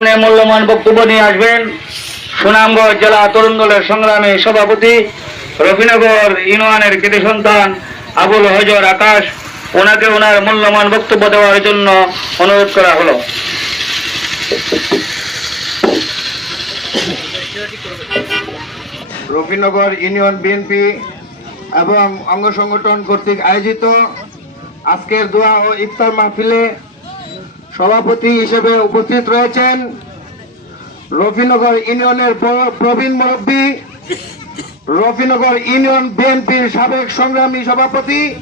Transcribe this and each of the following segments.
সামনে মূল্যবান বক্তব্য নিয়ে আসবেন সুনামগঞ্জ জেলা তরুণ দলের সংগ্রামী সভাপতি রফিনগর ইউনিয়নের কৃতি সন্তান আবুল হজর আকাশ। ওনাকে ওনার মূল্যবান বক্তব্য দেওয়ার জন্য অনুরোধ করা হলো। রফিনগর ইউনিয়ন বিএনপি এবং অঙ্গ সংগঠন কর্তৃক আয়োজিত আজকের দোয়া ও ইফতার মাহফিলে সভাপতি হিসেবে উপস্থিত রয়েছেন রফিনগর ইউনিয়নের প্র- প্রবীণ মুরব্বী, রফিনগর ইউনিয়ন বিএনপির সাবেক সংগ্রামী সভাপতি,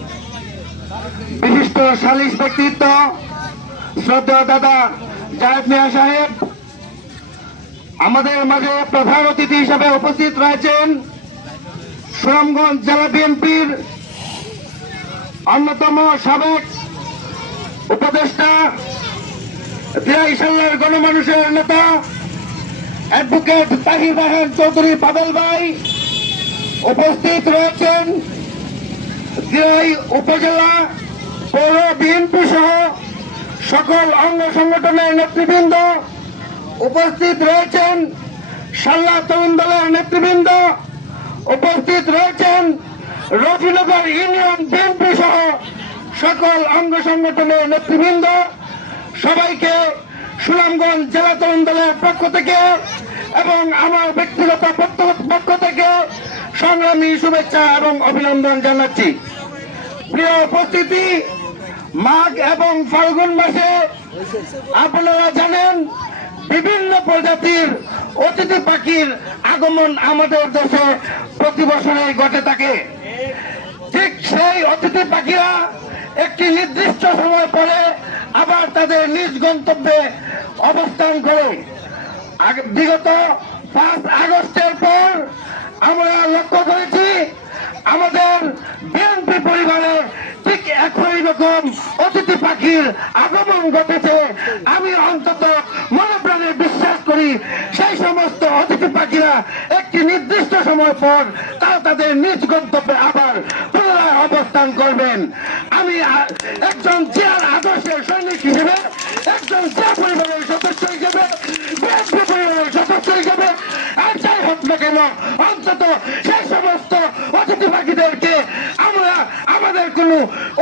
বিশিষ্ট সালিশ ব্যক্তিত্ব শ্রদ্ধা দাদা জাহেদ মিয়া সাহেব। আমাদের মাঝে প্রধান অতিথি হিসেবে উপস্থিত রয়েছেন সুনামগঞ্জ জেলা বিএনপির অন্যতম সাবেক উপদেষ্টা দিয়াইশাল্লার গণমানুষের নেতা অ্যাডভোকেট তাহির রাহান চৌধুরী বাদল ভাই উপস্থিত রয়েছেন। দিয়াই উপজেলা, পৌর বিএনপি সহ সকল অঙ্গ সংগঠনের নেতৃবৃন্দ উপস্থিত রয়েছেন। সাল্লা তরুণ দলের নেতৃবৃন্দ উপস্থিত রয়েছেন। রফিনগর ইউনিয়ন বিএনপি সহ সকল অঙ্গ সংগঠনের নেতৃবৃন্দ সবাইকে সুনামগঞ্জ জেলা তরুণ দলের পক্ষ থেকে এবং আমার ব্যক্তিগত পক্ষ- থেকে সংগ্রামী শুভেচ্ছা এবং অভিনন্দন জানাচ্ছি। প্রিয় উপস্থিতি, মাঘ এবং ফাল্গুন মাসে আপনারা জানেন, বিভিন্ন প্রজাতির অতিথি পাখির আগমন আমাদের দেশে প্রতি বছরই ঘটে থাকে। ঠিক সেই অতিথি পাখিরা একটি নির্দিষ্ট সময় পরে আবার তাদের নিজ গন্তব্যে অবস্থান করে। বিগত পাঁচ আগস্টের পর আমরা লক্ষ্য করেছি, আমাদের বিএনপি পরিবারে ঠিক একই রকম অতিথি পাখির আগমন ঘটেছে। আমি অন্তত মনে প্রাণে বিশ্বাস করি, সেই সমস্ত অতিথি পাখিরা একটি নির্দিষ্ট সময় পর তাদের নিজ গন্তব্যে আবার পুনরায় অবস্থান করবেন। আমি একজন চেয়ার আদর্শের সৈনিক হিসেবে একজন চেয়ার পরিবারের সদস্য কেন অন্তত সেই সমস্ত অতিথি পাখিদেরকে আমরা আমাদের কোন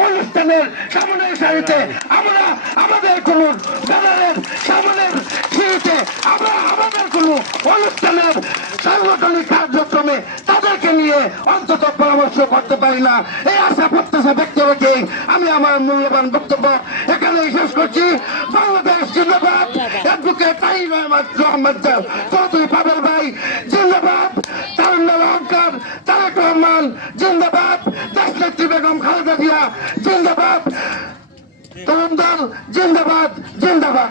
অনুষ্ঠানের সামনের সারিতে, আমরা আমাদের কোন ব্যানারের সামনের সিঁড়িতে আমরা আমাদের অনুষ্ঠানের সাংগঠনিক কার্যক্রমে তাদেরকে নিয়ে অন্তত পরামর্শ করতে পারি না। এই আশা, প্রত্যাশা ব্যক্ত রেখে আমি আমার মূল্যবান বক্তব্য এখানেই শেষ করছি। বাংলাদেশ জিন্দাবাদ। অ্যাডভোকেট তাহির রহমান রহমান চৌধুরী পাবেল ভাই, জিন্দাবাদ। তারুণ্যের অহংকার, তারেক রহমান, জিন্দাবাদ। দেশনেত্রী বেগম খালেদা জিয়া, জিন্দাবাদ। তরুণ দল, জিন্দাবাদ জিন্দাবাদ।